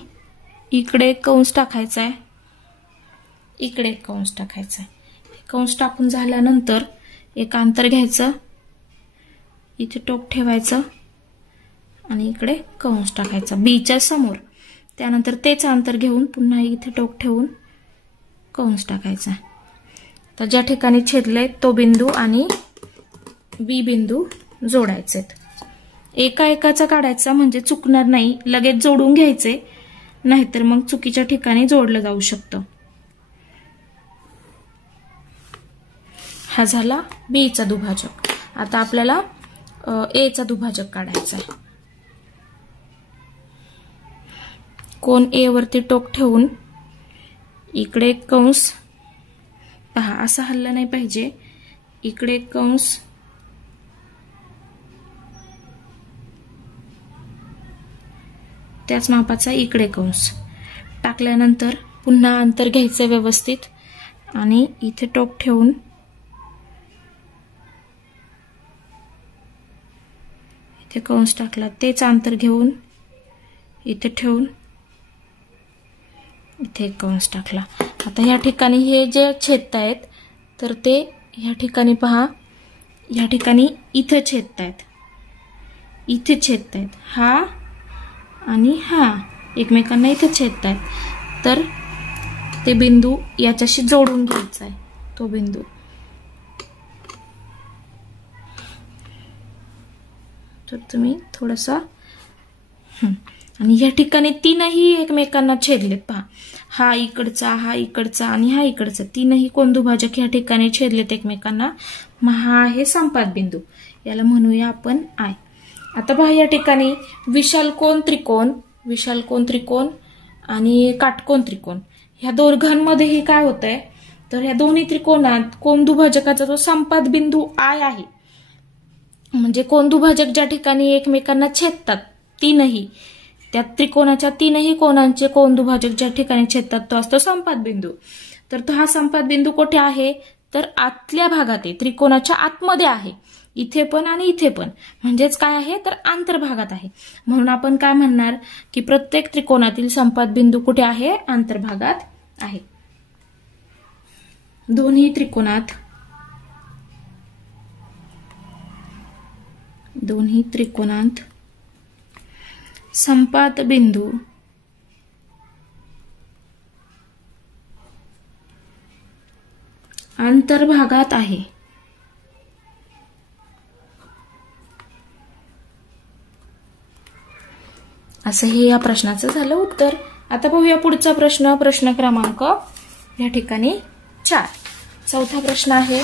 इकडे कंस टाकायचा आहे, इकडे कंस टाकायचा आहे. कंस टाकून झाल्यानंतर एक अंतर घ्यायचं, इथे टोक ठेवायचं आणि इकडे कंस टाकायचा बीच्या समोर. त्यानंतर तेच अंतर घेऊन पुन्हा इथे टोक ठेवून कंस टाकायचा. तर ज्या ठिकाणी छेदले तो बिंदू आणि बी बिंदू जोडायचे. एका एकाचा काढायचा म्हणजे चुकणार नाही, लगेच जोडून घ्यायचे, नाहीतर मग चुकीच्या ठिकाणी जोडलं जाऊ शकतं. हा झाला B चा दुभाजक. आता आपल्याला A चा दुभाजक काढायचा आहे. कोन A वरती टोक ठेवून इकडे कंस, पहा असं हललं नाही पाहिजे, इकडे कंस त्याच मापाचा इकडे कंस टाकल्यानंतर पुन्हा अंतर घ्यायचं व्यवस्थित आणि इथे टोक ठेवून इथे कंस टाकला, तेच अंतर घेऊन इथे ठेवून इथे कंस टाकला. आता ह्या ठिकाणी हे जे छेदतायत तर ते ह्या ठिकाणी पहा, ह्या ठिकाणी इथे छेदतायत, इथे छेदतायत, हा आणि हा एकमेकांना इथे छेदतायत. तर ते बिंदू याच्याशी जोडून घ्यायचा आहे, तो बिंदू. तर तुम्ही थोडासा आणि या ठिकाणी तीनही एकमेकांना छेदलेत, पहा हा इकडचा, हा इकडचा आणि हा इकडचा, तीनही कोनदुभाजक या ठिकाणी छेदलेत एकमेकांना. मग हा आहे संपात बिंदू, याला म्हणूया आपण आय. आता पहा या ठिकाणी विशाल कोन त्रिकोण आणि काटकोन त्रिकोण ह्या दोघांमध्येही काय होतंय, तर ह्या दोन्ही त्रिकोणात कोनदुभाजकाचा जो संपात बिंदू आय आहे, म्हणजे कोनदुभाजक ज्या ठिकाणी एकमेकांना छेदतात तीनही, त्या त्रिकोणाच्या तीनही कोणांचे कोनदुभाजक ज्या ठिकाणी छेदतात तो असतो संपात बिंदू. तर तो हा संपात बिंदू कुठे आहे, तर आतल्या भागात आहे, त्रिकोणाच्या आतमध्ये आहे, इथे पण आणि इथे पण, म्हणजेच काय आहे तर आंतरभागात आहे. म्हणून आपण काय म्हणणार की प्रत्येक त्रिकोणातील संपात बिंदू कुठे आहे, आंतरभागात आहे. दोन्ही त्रिकोणांत संपात बिंदू अंतर्भागात आहे. असं हे या प्रश्नाचं झालं उत्तर. आता पाहूया पुढचा प्रश्न, प्रश्न क्रमांक या ठिकाणी 4. चौथा प्रश्न आहे,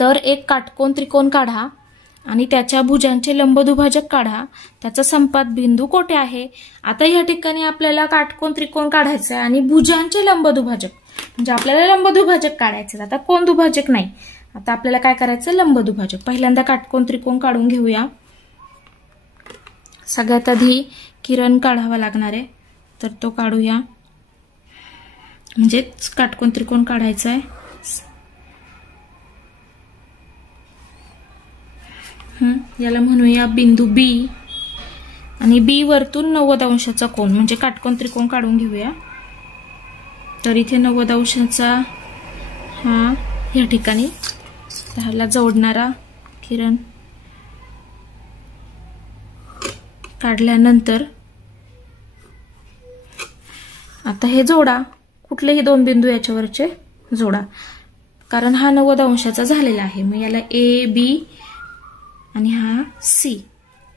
तर एक काटकोन त्रिकोण काढा आणि त्याच्या भुजांचे लंबदुभाजक काढा, त्याचा संपात बिंदू कोठे आहे. आता या ठिकाणी आपल्याला काटकोन त्रिकोण काढायचं आहे आणि भुजांचे लंबदुभाजक, म्हणजे आपल्याला लंबदुभाजक काढायचे. आता कोण दुभाजक नाही, आता आपल्याला काय करायचं, लंबदुभाजक. पहिल्यांदा काटकोन त्रिकोण काढून घेऊया. सगळ्यात आधी किरण काढावा लागणार आहे, तर तो काढूया. म्हणजे काटकोन त्रिकोण काढायचा आहे. याला म्हणूया बिंदू बी, आणि बी वरतून 90 अंशाचा कोन, म्हणजे काटकोन त्रिकोण काढून घेऊया. तर इथे 90 अंशाचा हा या ठिकाणी त्याला जोडणारा किरण काढल्यानंतर आता हे जोडा, कुठलेही 2 बिंदू याच्यावरचे जोडा, कारण हा 90 अंशाचा झालेला आहे. मग याला ए बी आणि हा सी,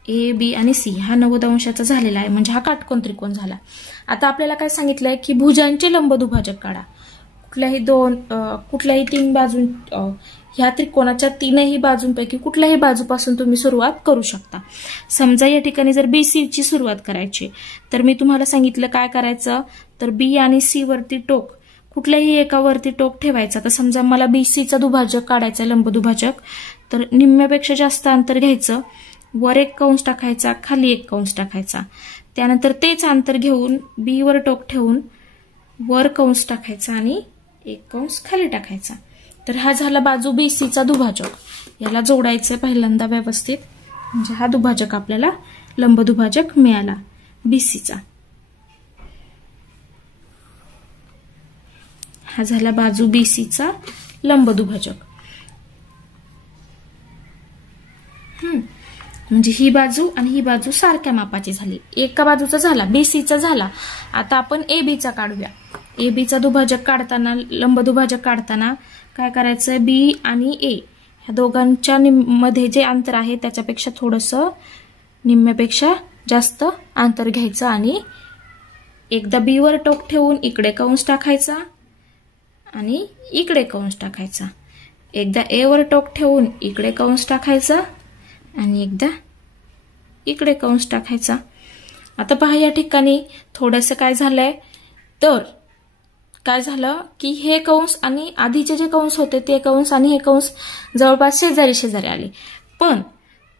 ए बी आणि सी हा 90 अंशाचा झालेला आहे, म्हणजे हा काटकोन त्रिकोण झाला. आता आपल्याला काय सांगितलंय की भुजांचे लंबदुभाजक काढा. कुठल्याही 3 बाजू, ह्या त्रिकोणाच्या 3ही बाजूंपैकी कुठल्याही बाजूपासून तुम्ही सुरुवात करू शकता. समजा या ठिकाणी जर BC ची सुरुवात करायची, तर मी तुम्हाला सांगितलं काय करायचं, तर बी आणि सी वरती टोक, कुठल्याही एकावरती टोक ठेवायचा. तर समजा मला BCचा दुभाजक काढायचा, लंबदुभाजक, तर निम्म्यापेक्षा जास्त अंतर घ्यायचं, वर एक कंस टाकायचा, खाली एक कंस टाकायचा. त्यानंतर तेच अंतर घेऊन बी वर टोक ठेवून वर कंस टाकायचा आणि एक कंस खाली टाकायचा. तर हा झाला बाजू BCचा दुभाजक. याला जोडायचे पहिल्यांदा व्यवस्थित, म्हणजे हा दुभाजक आपल्याला लंबदुभाजक मिळाला BCचा. हा झाला बाजू BCचा लंबदुभाजक. म्हणजे ही बाजू आणि ही बाजू सारख्या मापाची झाली. एका बाजूचा झाला, BCचा झाला. आता आपण ABचा काढूया. ABचा दुभाजक काढताना, लंबदुभाजक काढताना काय करायचं, बी आणि ए ह्या दोघांच्या मध्ये जे अंतर आहे त्याच्यापेक्षा थोडंसं, निम्म्यापेक्षा जास्त अंतर घ्यायचं आणि एकदा बी वर टोक ठेवून इकडे कंस टाकायचा आणि इकडे कंस टाकायचा. एकदा ए वर टोक ठेवून इकडे कंस टाकायचा आणि एकदा इकडे कंस टाकायचा. आता पहा या ठिकाणी थोडंसं काय झालंय, तर काय झालं की हे कंस आणि आधीचे जे कंस होते ते कंस आणि हे कंस जवळपास शेजारी शेजारी आले, पण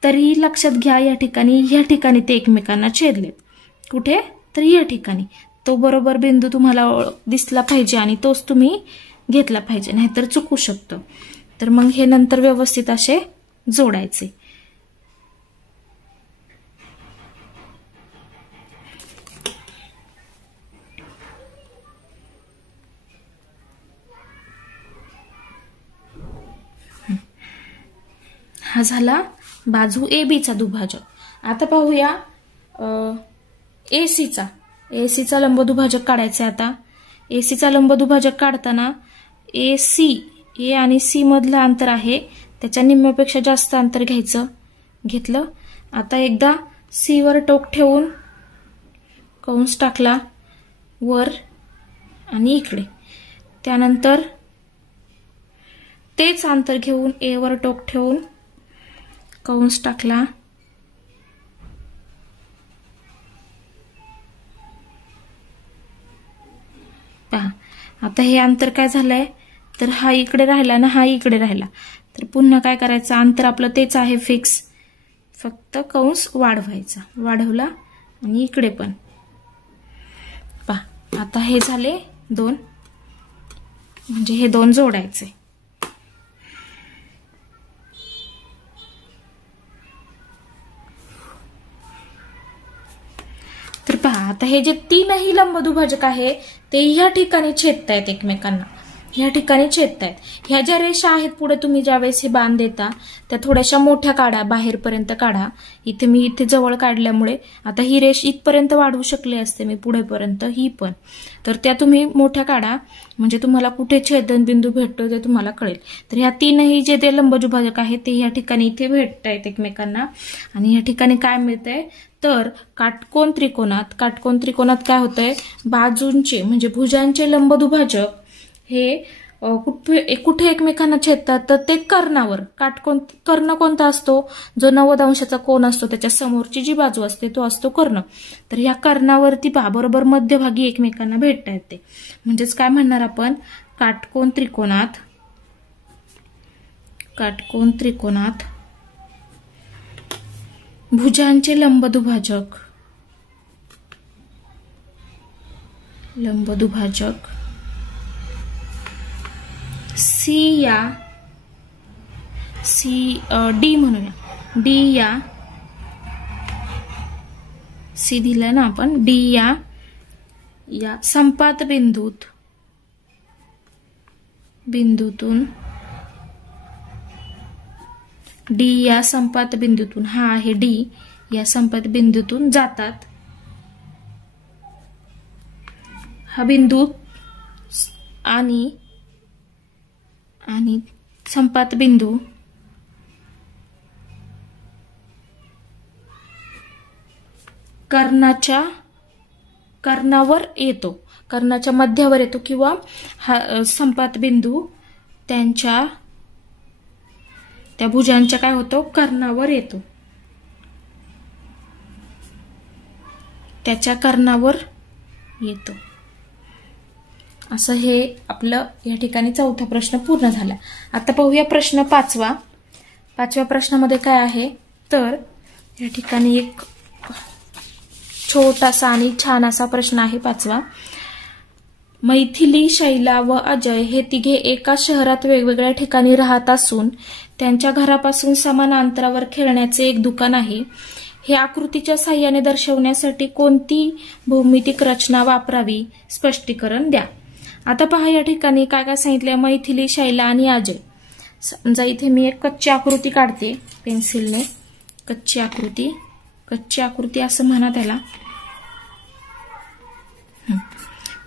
तरीही लक्षात घ्या या ठिकाणी ते एकमेकांना छेदलेत. कुठे, तर या ठिकाणी. तो बरोबर बिंदू तुम्हाला दिसला पाहिजे आणि तोच तुम्ही घेतला पाहिजे, नाहीतर चुकू शकतो. तर मग हे नंतर व्यवस्थित असे जोडायचे. हा झाला बाजू ABचा दुभाजक. आता पाहूया ACचा लंबदुभाजक काढायचा. आता ACचा लंबदुभाजक काढताना ए आणि सी मधलं अंतर आहे त्याच्या निम्म्यापेक्षा जास्त अंतर घेतलं. आता एकदा सी वर टोक ठेवून कंस टाकला वर आणि इकडे. त्यानंतर तेच अंतर घेऊन ए वर टोक ठेवून कंस टाकला. पहा आता हे अंतर काय झालंय, तर हा इकडे राहिला ना, हा इकडे राहिला. तर पुन्हा काय करायचं, अंतर आपलं तेच आहे फिक्स, फक्त कंस वाढवायचा. वाढवला आणि इकडे पण. पहा आता हे झाले 2, म्हणजे हे 2 जोडायचे. तर पहा आता हे जे 3ही लंबदुभाजक आहे ते या ठिकाणी छेदतायत एकमेकांना. या ठिकाणी छेदतायत. ह्या ज्या रेषा आहेत पुढे तुम्ही ज्यावेळेस हे बाण देता त्या थोड्याशा मोठ्या काढा, बाहेरपर्यंत काढा. मी इथे जवळ काढल्यामुळे आता ही रेष इथपर्यंत वाढवू शकले असते मी पुढेपर्यंत, ही पण. तर त्या तुम्ही मोठ्या काढा म्हणजे तुम्हाला कुठे छेदनबिंदू भेटतो ते तुम्हाला कळेल. तर ह्या तीनही जे ते लंबदुभाजक आहेत ते या ठिकाणी इथे भेटतायत एकमेकांना. आणि या ठिकाणी काय मिळतंय तर काटकोन त्रिकोणात काय होतंय, बाजूंचे म्हणजे भुजांचे लंबदुभाजक हे कुठे एकमेकांना छेदतात तर ते कर्णावर. कर्ण कोणता असतो, जो 90 अंशाचा कोन असतो त्याच्या समोरची जी बाजू असते तो असतो कर्ण. तर या कर्णावरती बरोबर मध्यभागी एकमेकांना भेटतायत ते. म्हणजेच काय म्हणणार आपण, काटकोन त्रिकोणात भुजांचे लंबदुभाजक डी म्हणूया, सी दिलं ना आपण, डी या संपात बिंदूतून हा आहे डी, या संपात बिंदूतून जातात. हा बिंदू आणि संपात बिंदू कर्णावर येतो, कर्णाच्या मध्यावर येतो किंवा हा संपात बिंदू त्या भुजांच्या काय होतो, कर्णावर येतो, त्याच्या कर्णावर येतो. असं हे आपलं या ठिकाणी चौथा प्रश्न पूर्ण झाला. आता पाहूया प्रश्न पाचवा. पाचव्या प्रश्नामध्ये काय आहे तर या ठिकाणी एक छोटासा आणि छान असा प्रश्न आहे पाचवा. मैथिली, शैला व अजय हे तिघे एका शहरात वेगवेगळ्या ठिकाणी राहत असून त्यांच्या घरापासून समान अंतरावर खेळण्याचे एक दुकान आहे. हे आकृतीच्या साहाय्याने दर्शवण्यासाठी कोणती भौमितिक रचना वापरावी, स्पष्टीकरण द्या. आता पहा या ठिकाणी काय काय सांगितलंय, मैथिली, शैला आणि अजय. समजा इथे मी एक कच्ची आकृती काढते पेन्सिलने, कच्ची आकृती असं म्हणा त्याला.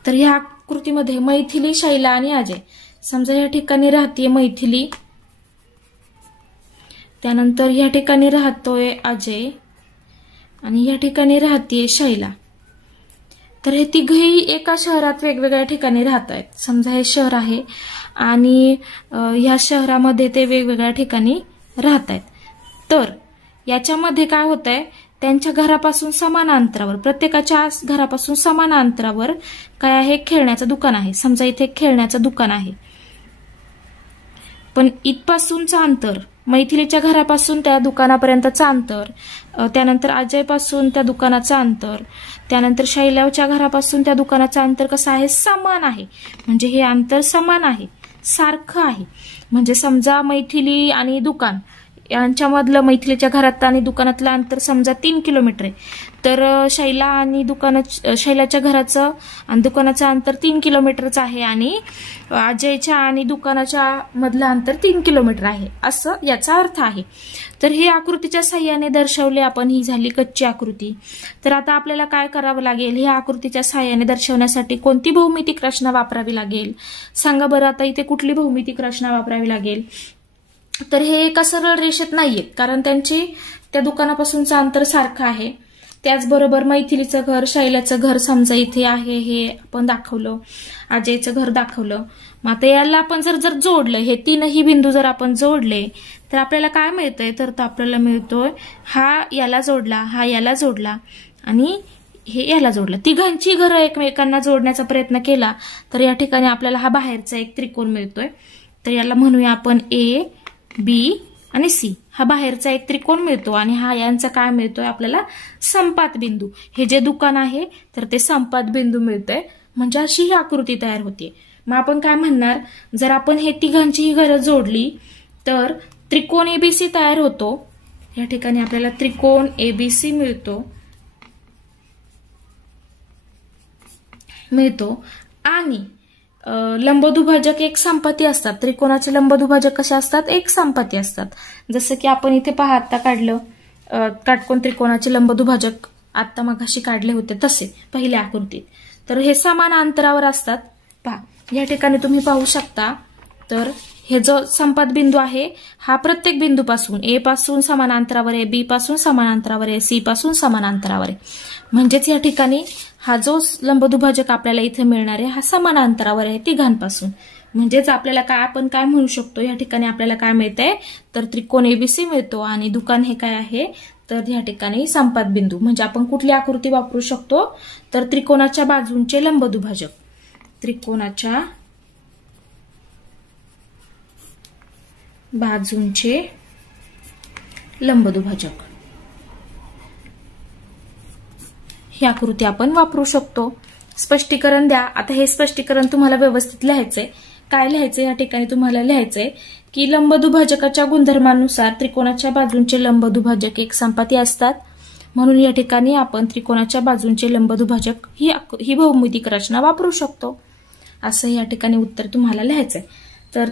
तर ह्या आकृतीमध्ये मैथिली, शैला आणि अजय. समजा या ठिकाणी राहते मैथिली, त्यानंतर या ठिकाणी राहतोय अजय आणि या ठिकाणी राहते शैला. तर हे तिघेही एका शहरात वेगवेगळ्या ठिकाणी राहत आहेत. समजा हे शहर आहे आणि ह्या शहरामध्ये ते वेगवेगळ्या ठिकाणी राहत आहेत. तर याच्यामध्ये काय होत आहे, त्यांच्या घरापासून समान अंतरावर, प्रत्येकाच्या घरापासून समान अंतरावर काय आहे, खेळण्याचं दुकान आहे. समजा इथे खेळण्याचं दुकान आहे, पण इथपासूनचं अंतर, मैथिलीच्या घरापासून त्या दुकानापर्यंतचं अंतर, त्यानंतर अजयपासून त्या दुकानाचं अंतर, त्यानंतर शैलाच्या घरापासून त्या दुकानाचं अंतर कसं आहे, समान आहे. म्हणजे हे अंतर समान आहे, सारखं आहे. म्हणजे समजा मैथिली आणि दुकान यांच्यामधलं, मैथिलीच्या घरात आणि दुकानातलं अंतर समजा 3 किलोमीटर आहे, तर शैलाच्या घराचं आणि दुकानाचं अंतर 3 किलोमीटरचं आहे आणि अजयच्या आणि दुकानाच्या मधलं अंतर 3 किलोमीटर आहे, असं याचा अर्थ आहे. तर हे आकृतीच्या साहाय्याने दर्शवले आपण, ही झाली कच्ची आकृती. तर आता आपल्याला काय करावं लागेल, ह्या आकृतीच्या साहाय्याने दर्शवण्यासाठी कोणती भौमितिक रचना वापरावी लागेल, सांगा बरं. आता इथे कुठली भौमितिक रचना वापरावी लागेल, तर हे एका सरळ रेषेत नाहीये, कारण त्यांची त्या दुकानापासूनचं अंतर सारखं आहे. त्याचबरोबर मैथिलीचं घर, शैलाचं घर समजा इथे आहे, हे आपण दाखवलं, अजयचं घर दाखवलं. मग आता याला आपण जर जोडलं, हे तीनही बिंदू जर आपण जोडले तर आपल्याला काय मिळतंय, तर आपल्याला मिळतोय हा याला जोडला, हा याला जोडला आणि हे याला जोडलं. तिघांची घरं एकमेकांना जोडण्याचा प्रयत्न केला तर या ठिकाणी आपल्याला हा बाहेरचा एक त्रिकोण मिळतोय. तर याला म्हणूया आपण ए, बी आणि सी. हा बाहेरचा एक त्रिकोण मिळतो आणि हा यांचा काय मिळतोय आपल्याला, संपात बिंदू. हे जे दुकान आहे तर ते संपात बिंदू मिळतोय. म्हणजे अशी ही आकृती तयार होते. मग आपण काय म्हणणार, जर आपण हे तिघांची ही घरं जोडली तर त्रिकोण एबीसी तयार होतो. या ठिकाणी आपल्याला त्रिकोण एबीसी मिळतो आणि लंबदुभाजक एक समपाती असतात. त्रिकोणाचे लंबदुभाजक कसे असतात? एक समपाती असतात. जसं की आपण इथे पहा आता काढलं काटकोन त्रिकोणाचे लंबदुभाजक आता मगाशी काढले होते तसे पहिल्या आकृतीत. तर हे समान अंतरावर असतात. पहा या ठिकाणी तुम्ही पाहू शकता. तर हे जो संपात बिंदू आहे हा प्रत्येक बिंदूपासून ए पासून समान अंतरावर आहे, बी पासून समान अंतरावर आहे, सी पासून समान अंतरावर आहे. म्हणजेच या ठिकाणी हा जो लंबदुभाजक आपल्याला इथे मिळणार आहे हा समान अंतरावर आहे तिघांपासून. म्हणजेच आपल्याला आपण काय म्हणू शकतो या ठिकाणी आपल्याला काय मिळतंय तर त्रिकोण एबीसी मिळतो आणि दुकान हे काय आहे तर या ठिकाणी संपात बिंदू. म्हणजे आपण कुठली आकृती वापरू शकतो तर त्रिकोणाच्या बाजूंचे लंबदुभाजक. त्रिकोणाच्या बाजूंचे लंबदुभाजक ही आकृती आपण वापरू शकतो. स्पष्टीकरण द्या. आता हे स्पष्टीकरण तुम्हाला व्यवस्थित लिहायचंय. काय लिहायचंय या ठिकाणी तुम्हाला लिहायचंय की लंबदुभाजकाच्या गुणधर्मानुसार त्रिकोणाच्या बाजूंचे लंबदुभाजक एक संपाती असतात. म्हणून या ठिकाणी आपण त्रिकोणाच्या बाजूंचे लंबदुभाजक ही भौमितिक रचना वापरू शकतो. असं या ठिकाणी उत्तर तुम्हाला लिहायचंय. तर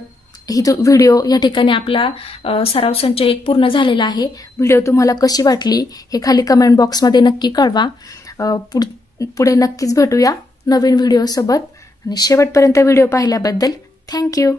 ही व्हिडिओ या ठिकाणी आपला सराव संच एक पूर्ण झालेला आहे. व्हिडिओ तुम्हाला कशी वाटली हे खाली कमेंट बॉक्समध्ये नक्की कळवा. पुढे नक्कीच भेटूया नवीन व्हिडिओ सोबत आणि शेवटपर्यंत व्हिडिओ पाहिल्याबद्दल थँक्यू.